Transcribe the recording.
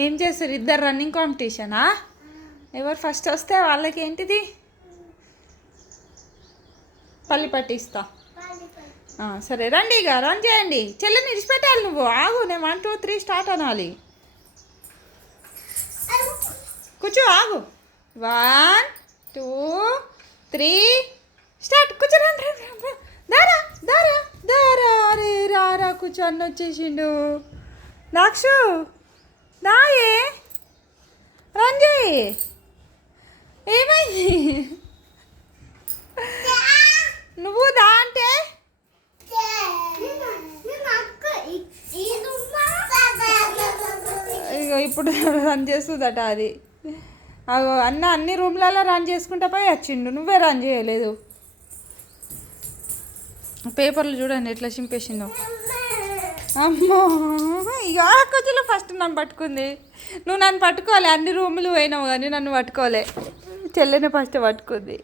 ఏం చేస్తారు ఇద్దరు రన్నింగ్ కాంపిటీషనా? ఎవరు ఫస్ట్ వస్తే వాళ్ళకి ఏంటిది? పల్లి పట్టిస్తా. సరే రండి, ఇక రన్ చేయండి. చెల్లెని విడిచిపెట్టాలి, నువ్వు ఆగు. నేను 1 2 3 స్టార్ట్ అనాలి. కూర్చో, ఆగు. 1 2 3 స్టార్ట్. కూర్చో, రండి. దారా దారా దారా. అరే రారా, కూర్చో. అన్న వచ్చేసిండు. దాక్షు దాయే రన్ చేయి. ఏమైంది? నువ్వు దా అంటే ఇగో ఇప్పుడు రన్ చేస్తుందట అది. అన్న అన్ని రూమ్లలో రన్ చేసుకుంటా పోయి వచ్చిండు, నువ్వే రన్ చేయలేదు. పేపర్లు చూడండి ఎట్లా చింపేసిందో. అమ్మో, ఇక కొంచెం ఫస్ట్ నన్ను పట్టుకుంది. నువ్వు నన్ను పట్టుకోవాలి, అన్ని రూములు పోయినావు కానీ నన్ను పట్టుకోలే. చెల్లెనే ఫస్ట్ పట్టుకుంది.